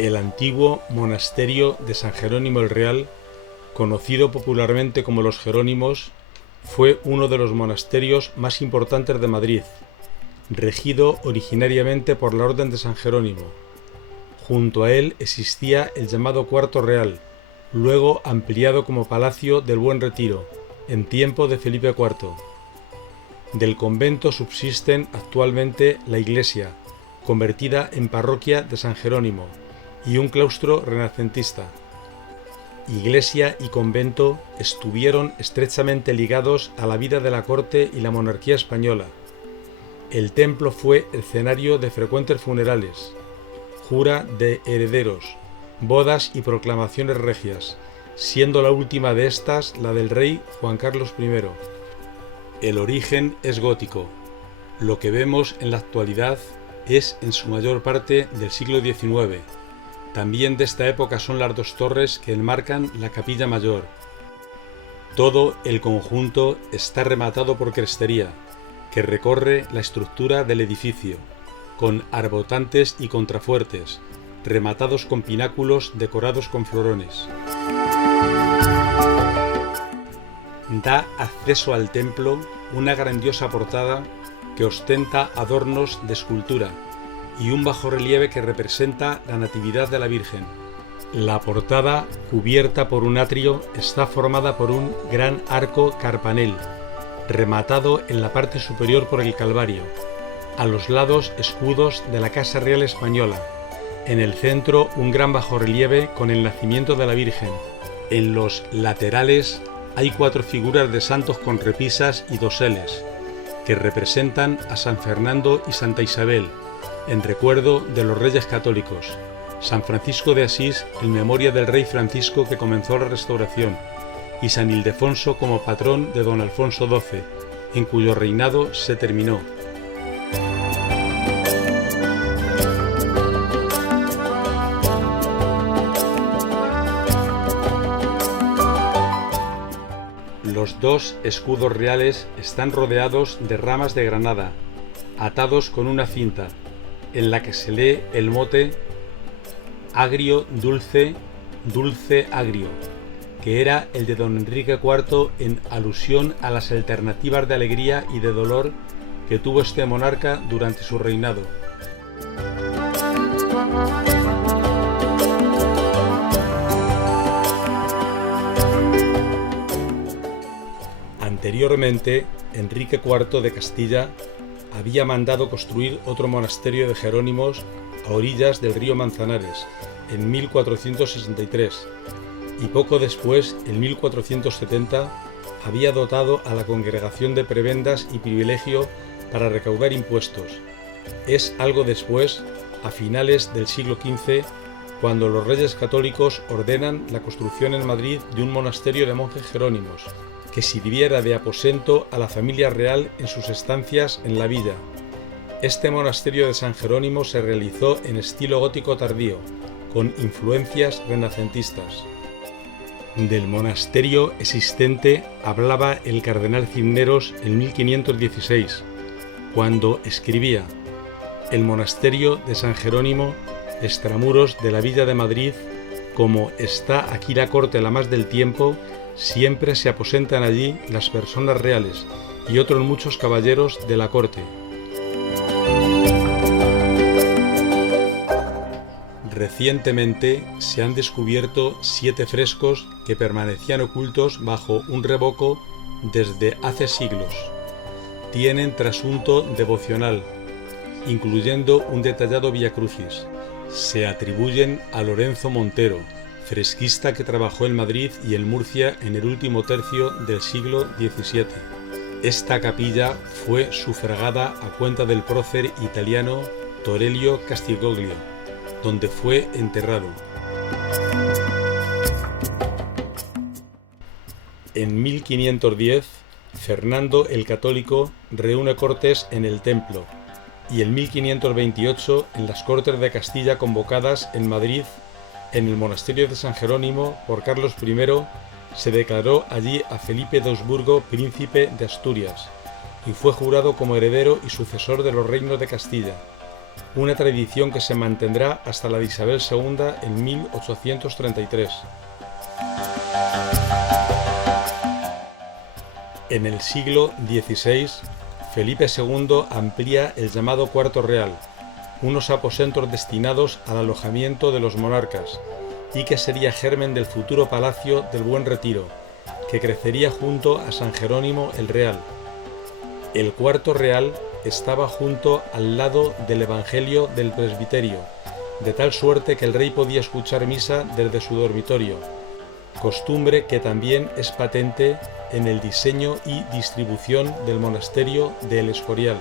El antiguo monasterio de San Jerónimo el Real, conocido popularmente como los Jerónimos, fue uno de los monasterios más importantes de Madrid, regido originariamente por la Orden de San Jerónimo. Junto a él existía el llamado Cuarto Real, luego ampliado como Palacio del Buen Retiro, en tiempo de Felipe IV. Del convento subsisten actualmente la iglesia, convertida en parroquia de San Jerónimo, y un claustro renacentista. Iglesia y convento estuvieron estrechamente ligados a la vida de la corte y la monarquía española. El templo fue escenario de frecuentes funerales, jura de herederos, bodas y proclamaciones regias, siendo la última de estas la del rey Juan Carlos I. El origen es gótico. Lo que vemos en la actualidad es en su mayor parte del siglo XIX. También de esta época son las dos torres que enmarcan la capilla mayor. Todo el conjunto está rematado por crestería, que recorre la estructura del edificio, con arbotantes y contrafuertes, rematados con pináculos decorados con florones. Da acceso al templo una grandiosa portada que ostenta adornos de escultura y un bajorrelieve que representa la Natividad de la Virgen. La portada, cubierta por un atrio, está formada por un gran arco carpanel, rematado en la parte superior por el Calvario. A los lados, escudos de la Casa Real Española. En el centro, un gran bajorrelieve con el nacimiento de la Virgen. En los laterales hay 4 figuras de santos con repisas y doseles, que representan a San Fernando y Santa Isabel, en recuerdo de los reyes católicos, San Francisco de Asís en memoria del rey Francisco que comenzó la restauración, y San Ildefonso como patrón de don Alfonso XII, en cuyo reinado se terminó. Los 2 escudos reales están rodeados de ramas de granada, atados con una cinta, en la que se lee el mote agrio dulce, dulce agrio, que era el de don Enrique IV en alusión a las alternativas de alegría y de dolor que tuvo este monarca durante su reinado. Anteriormente, Enrique IV de Castilla había mandado construir otro monasterio de Jerónimos a orillas del río Manzanares, en 1463, y poco después, en 1470, había dotado a la congregación de prebendas y privilegio para recaudar impuestos. Es algo después, a finales del siglo XV, cuando los reyes católicos ordenan la construcción en Madrid de un monasterio de monjes jerónimos, que sirviera de aposento a la familia real en sus estancias en la villa. Este monasterio de San Jerónimo se realizó en estilo gótico tardío, con influencias renacentistas. Del monasterio existente hablaba el cardenal Cisneros en 1516, cuando escribía: «El monasterio de San Jerónimo, extramuros de la villa de Madrid, como está aquí la corte la más del tiempo, siempre se aposentan allí las personas reales y otros muchos caballeros de la corte». Recientemente se han descubierto 7 frescos que permanecían ocultos bajo un revoco desde hace siglos. Tienen trasunto devocional, incluyendo un detallado Viacrucis. Se atribuyen a Lorenzo Montero, fresquista que trabajó en Madrid y en Murcia en el último tercio del siglo XVII. Esta capilla fue sufragada a cuenta del prócer italiano Torelio Castigoglio, donde fue enterrado. En 1510, Fernando el Católico reúne cortes en el templo, y en 1528 en las Cortes de Castilla convocadas en Madrid, en el monasterio de San Jerónimo por Carlos I, se declaró allí a Felipe de Habsburgo príncipe de Asturias, y fue jurado como heredero y sucesor de los reinos de Castilla. una tradición que se mantendrá hasta la de Isabel II en 1833. En el siglo XVI, Felipe II amplía el llamado Cuarto Real, unos aposentos destinados al alojamiento de los monarcas, y que sería germen del futuro Palacio del Buen Retiro, que crecería junto a San Jerónimo el Real. El Cuarto Real estaba junto al lado del Evangelio del presbiterio, de tal suerte que el rey podía escuchar misa desde su dormitorio, costumbre que también es patente en el diseño y distribución del monasterio de El Escorial.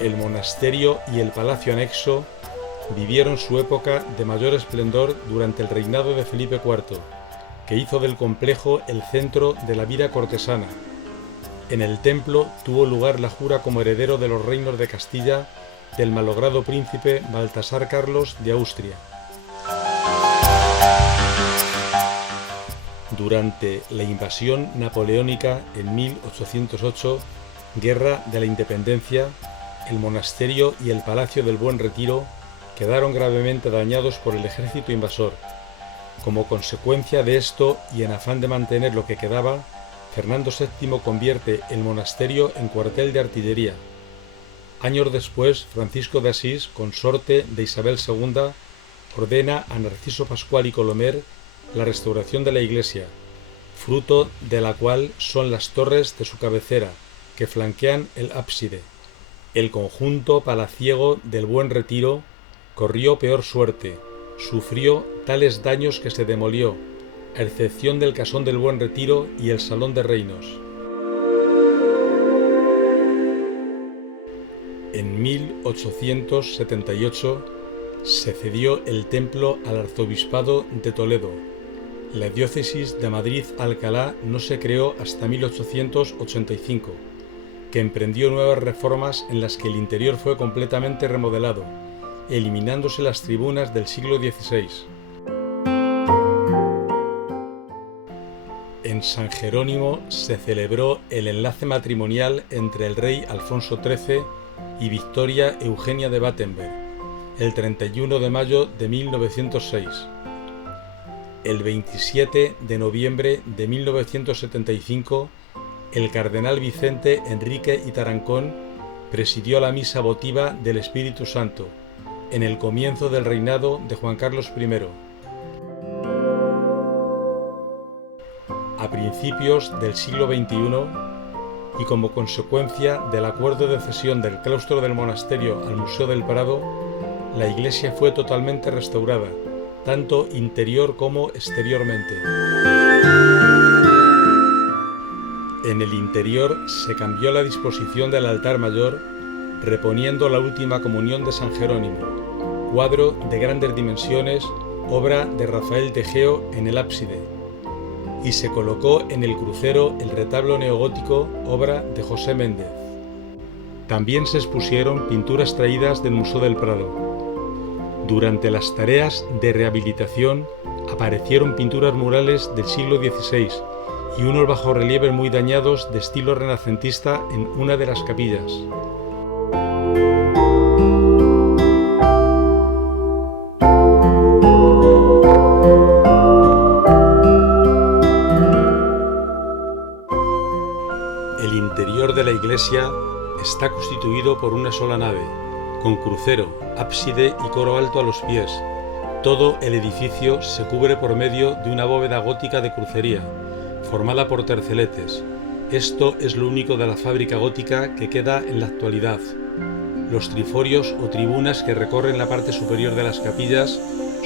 El monasterio y el palacio anexo vivieron su época de mayor esplendor durante el reinado de Felipe IV, que hizo del complejo el centro de la vida cortesana. En el templo tuvo lugar la jura como heredero de los reinos de Castilla del malogrado príncipe Baltasar Carlos de Austria. Durante la invasión napoleónica en 1808, Guerra de la Independencia, el monasterio y el Palacio del Buen Retiro quedaron gravemente dañados por el ejército invasor. Como consecuencia de esto y en afán de mantener lo que quedaba, Fernando VII convierte el monasterio en cuartel de artillería. Años después, Francisco de Asís, consorte de Isabel II, ordena a Narciso Pascual y Colomer la restauración de la iglesia, fruto de la cual son las torres de su cabecera, que flanquean el ábside. El conjunto palaciego del Buen Retiro corrió peor suerte, sufrió tales daños que se demolió, a excepción del casón del Buen Retiro y el Salón de Reinos. En 1878 se cedió el templo al arzobispado de Toledo. La diócesis de Madrid-Alcalá no se creó hasta 1885, que emprendió nuevas reformas en las que el interior fue completamente remodelado, eliminándose las tribunas del siglo XVI. En San Jerónimo se celebró el enlace matrimonial entre el rey Alfonso XIII y Victoria Eugenia de Battenberg, el 31 de mayo de 1906. El 27 de noviembre de 1975, el cardenal Vicente Enrique y Tarancón presidió la misa votiva del Espíritu Santo, en el comienzo del reinado de Juan Carlos I. A principios del siglo XXI, y como consecuencia del acuerdo de cesión del claustro del monasterio al Museo del Prado, la iglesia fue totalmente restaurada, tanto interior como exteriormente. En el interior se cambió la disposición del altar mayor, reponiendo la última comunión de San Jerónimo, cuadro de grandes dimensiones, obra de Rafael Tegeo en el ábside, y se colocó en el crucero el retablo neogótico, obra de José Méndez. También se expusieron pinturas traídas del Museo del Prado. Durante las tareas de rehabilitación aparecieron pinturas murales del siglo XVI y unos bajorrelieves muy dañados de estilo renacentista en una de las capillas. El interior de la iglesia está constituido por una sola nave, con crucero, ábside y coro alto a los pies. Todo el edificio se cubre por medio de una bóveda gótica de crucería, formada por terceletes. Esto es lo único de la fábrica gótica que queda en la actualidad. Los triforios o tribunas que recorren la parte superior de las capillas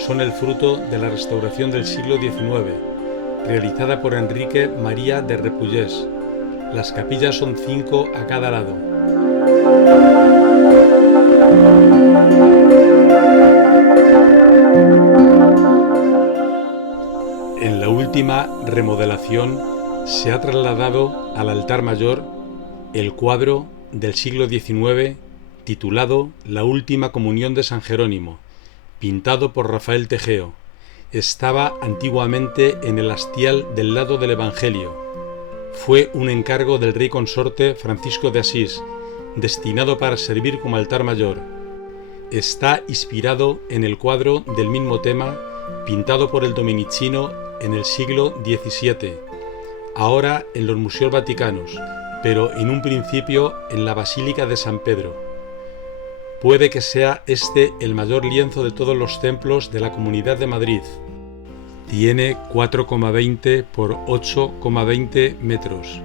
son el fruto de la restauración del siglo XIX, realizada por Enrique María de Repullés. Las capillas son 5 a cada lado. En la última remodelación se ha trasladado al altar mayor el cuadro del siglo XIX titulado La Última Comunión de San Jerónimo, pintado por Rafael Tegeo. Estaba antiguamente en el hastial del lado del Evangelio. fue un encargo del rey consorte Francisco de Asís, destinado para servir como altar mayor. Está inspirado en el cuadro del mismo tema pintado por el Domenichino en el siglo XVII, ahora en los museos vaticanos, pero en un principio en la Basílica de San Pedro. Puede que sea este el mayor lienzo de todos los templos de la Comunidad de Madrid. Tiene 4,20 por 8,20 metros.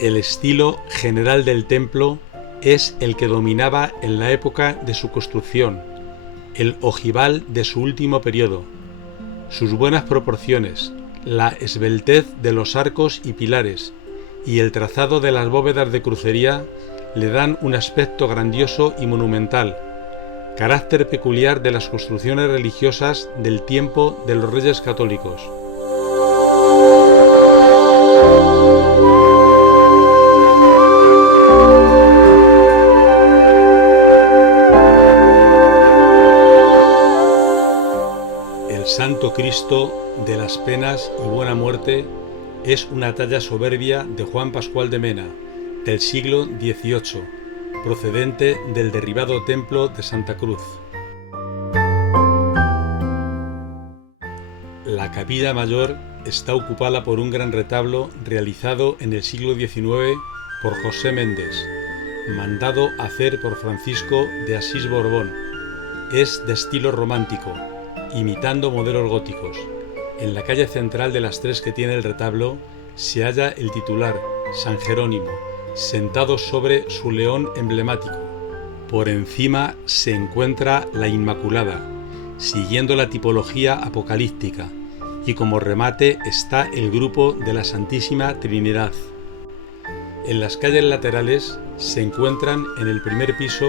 El estilo general del templo es el que dominaba en la época de su construcción, el ojival de su último periodo. Sus buenas proporciones, la esbeltez de los arcos y pilares y el trazado de las bóvedas de crucería le dan un aspecto grandioso y monumental, carácter peculiar de las construcciones religiosas del tiempo de los Reyes Católicos. El Santo Cristo de las Penas y Buena Muerte es una talla soberbia de Juan Pascual de Mena, del siglo XVIII, procedente del derribado templo de Santa Cruz. La capilla mayor está ocupada por un gran retablo realizado en el siglo XIX por José Méndez, mandado hacer por Francisco de Asís Borbón. Es de estilo romántico, imitando modelos góticos. En la calle central de las tres que tiene el retablo se halla el titular, San Jerónimo, sentado sobre su león emblemático. Por encima se encuentra la Inmaculada, siguiendo la tipología apocalíptica, y como remate está el grupo de la Santísima Trinidad. En las calles laterales se encuentran en el primer piso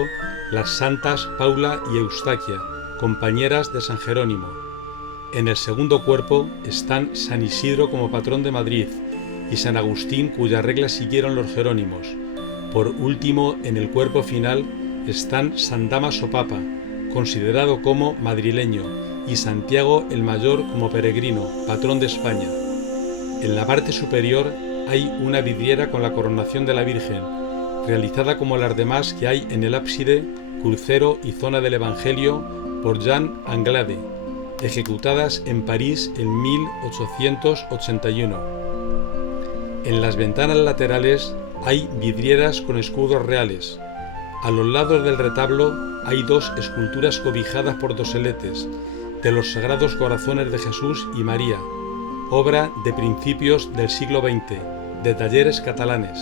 las santas Paula y Eustaquia, compañeras de San Jerónimo. En el segundo cuerpo están San Isidro como patrón de Madrid y San Agustín, cuya regla siguieron los Jerónimos. Por último, en el cuerpo final están San Dámaso Papa, considerado como madrileño, y Santiago el Mayor como peregrino, patrón de España. En la parte superior hay una vidriera con la coronación de la Virgen, realizada como las demás que hay en el ábside, crucero y zona del Evangelio por Jean Anglade, ejecutadas en París en 1881. En las ventanas laterales hay vidrieras con escudos reales. A los lados del retablo hay dos esculturas cobijadas por doseletes de los Sagrados Corazones de Jesús y María, obra de principios del siglo XX, de talleres catalanes.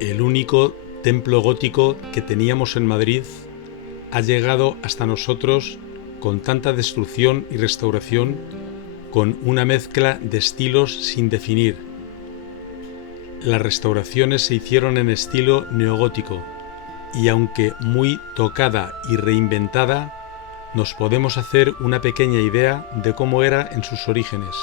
El único templo gótico que teníamos en Madrid ha llegado hasta nosotros con tanta destrucción y restauración, con una mezcla de estilos sin definir. Las restauraciones se hicieron en estilo neogótico y aunque muy tocada y reinventada, nos podemos hacer una pequeña idea de cómo era en sus orígenes.